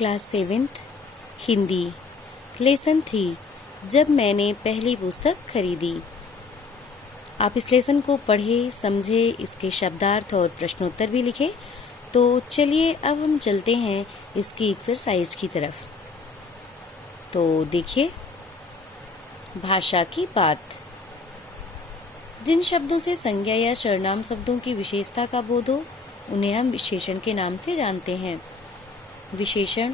Class 7th Hindi lesson 3 जब मैंने पहली पुस्तक खरीदी। आप इस लेसन को पढ़े, समझे, इसके शब्दार्थ और प्रश्नोत्तर भी लिखे। तो चलिए अब हम चलते हैं इसकी एक्सरसाइज की तरफ। तो देखिए, भाषा की बात। जिन शब्दों से संज्ञा या सर्वनाम शब्दों की विशेषता का बोध हो उन्हें हम विशेषण के नाम से जानते हैं। विशेषण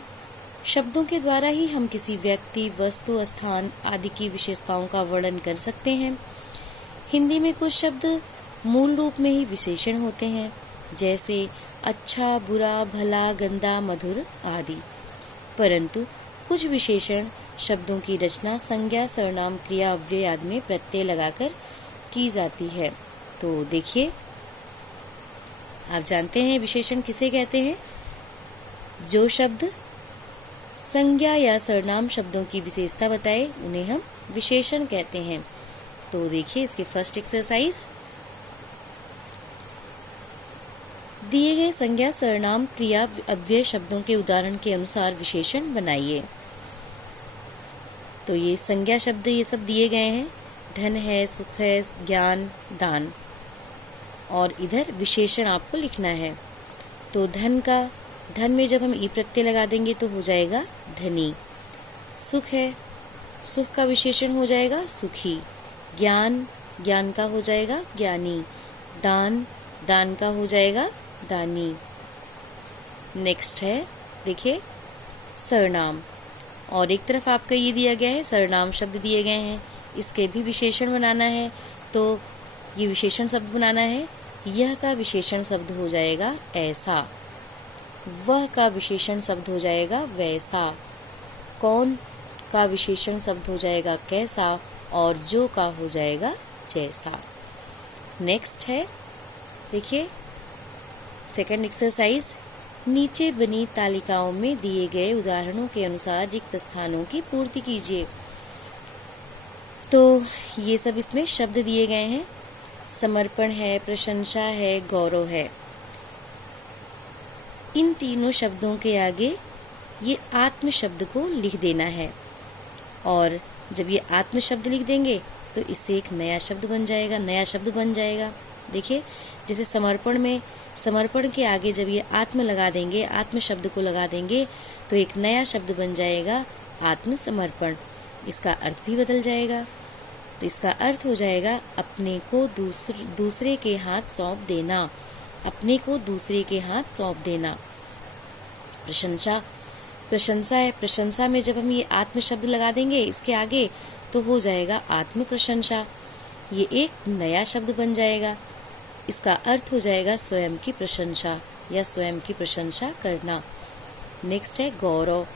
शब्दों के द्वारा ही हम किसी व्यक्ति, वस्तु, स्थान आदि की विशेषताओं का वर्णन कर सकते हैं। हिंदी में कुछ शब्द मूल रूप में ही विशेषण होते हैं, जैसे अच्छा, बुरा, भला, गंदा, मधुर आदि। परंतु कुछ विशेषण शब्दों की रचना संज्ञा, सर्वनाम, क्रिया, अव्यय आदि में प्रत्यय लगाकर की जाती है। तो देखिए, आप जानते हैं विशेषण किसे कहते हैं? जो शब्द संज्ञा या सर्वनाम शब्दों की विशेषता बताए उन्हें हम विशेषण कहते हैं। तो देखिए इसकी फर्स्ट एक्सरसाइज। दिए गए संज्ञा, सर्वनाम, क्रिया, अव्यय शब्दों के उदाहरण के अनुसार विशेषण बनाइए। तो ये संज्ञा शब्द ये सब दिए गए हैं, धन है, सुख है, ज्ञान, दान। और इधर विशेषण आपको लिखना है। तो धन में जब हम ई प्रत्यय लगा देंगे तो हो जाएगा धनी। सुख है, सुख का विशेषण हो जाएगा सुखी। ज्ञान का हो जाएगा ज्ञानी। दान का हो जाएगा दानी। नेक्स्ट है, देखिए, सर्वनाम। और एक तरफ आपका ये दिया गया है, सर्वनाम शब्द दिए गए हैं, इसके भी विशेषण बनाना है। तो ये विशेषण शब्द बनाना है। यह का विशेषण शब्द हो जाएगा ऐसा। वह का विशेषण शब्द हो जाएगा वैसा। कौन का विशेषण शब्द हो जाएगा कैसा। और जो का हो जाएगा जैसा। नेक्स्ट है, देखिए, सेकंड एक्सरसाइज। नीचे बनी तालिकाओं में दिए गए उदाहरणों के अनुसार रिक्त स्थानों की पूर्ति कीजिए। तो ये सब इसमें शब्द दिए गए हैं। समर्पण है, प्रशंसा है, गौरव है। इन तीनों शब्दों के आगे ये आत्म शब्द को लिख देना है। और जब ये आत्म शब्द लिख देंगे तो इससे एक नया शब्द बन जाएगा। देखिए, जैसे समर्पण में समर्पण के आगे जब ये आत्म लगा देंगे, आत्म शब्द को लगा देंगे तो एक नया शब्द बन जाएगा आत्मसमर्पण। इसका अर्थ भी बदल जाएगा। तो इसका अर्थ हो जाएगा अपने को दूसरे के हाथ सौंप देना। अपने को दूसरे के हाथ सौंप देना। प्रशंसा है, प्रशंसा में जब हम ये आत्म शब्द लगा देंगे इसके आगे तो हो जाएगा आत्म प्रशंसा। ये एक नया शब्द बन जाएगा। इसका अर्थ हो जाएगा स्वयं की प्रशंसा या स्वयं की प्रशंसा करना। नेक्स्ट है गौरव।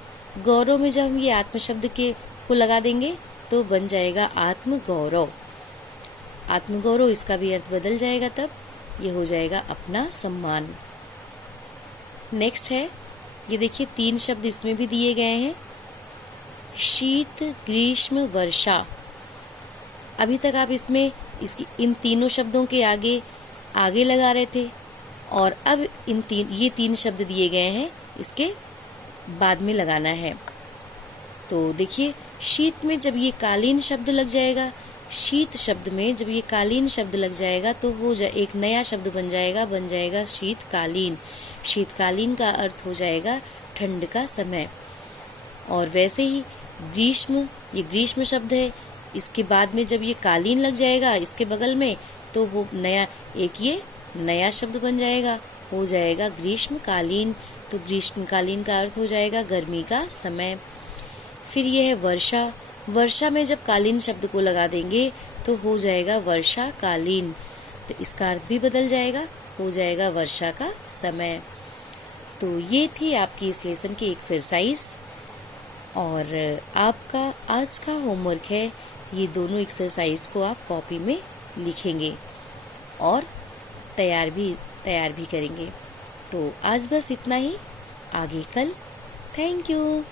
गौरव में जब हम ये आत्म शब्द को लगा देंगे तो बन जाएगा आत्मगौरव। आत्मगौरव, इसका भी अर्थ बदल जाएगा, तब ये हो जाएगा अपना सम्मान। नेक्स्ट है, ये देखिए, 3 शब्द इसमें भी दिए गए हैं। शीत, ग्रीष्म, वर्षा। अभी तक आप इसमें इन तीनों शब्दों के आगे लगा रहे थे और अब ये 3 शब्द दिए गए हैं, इसके बाद में लगाना है। तो देखिए, शीत में जब ये कालीन शब्द लग जाएगा, शीत शब्द में जब ये कालीन शब्द लग जाएगा तो एक नया शब्द बन जाएगा शीतकालीन। शीतकालीन का अर्थ हो जाएगा ठंड का समय। और वैसे ही ग्रीष्म, ये ग्रीष्म शब्द है, इसके बाद में जब ये कालीन लग जाएगा इसके बगल में तो ये नया शब्द बन जाएगा, हो जाएगा ग्रीष्मकालीन। तो ग्रीष्मकालीन का अर्थ हो जाएगा गर्मी का समय। फिर ये है वर्षा। वर्षा में जब कालीन शब्द को लगा देंगे तो हो जाएगा वर्षाकालीन। तो इसका अर्थ भी बदल जाएगा, हो जाएगा वर्षा का समय। तो ये थी आपकी इस लेसन की एक्सरसाइज। और आपका आज का होमवर्क है, ये दोनों एक्सरसाइज को आप कॉपी में लिखेंगे और तैयार भी करेंगे। तो आज बस इतना ही, आगे कल। Thank you.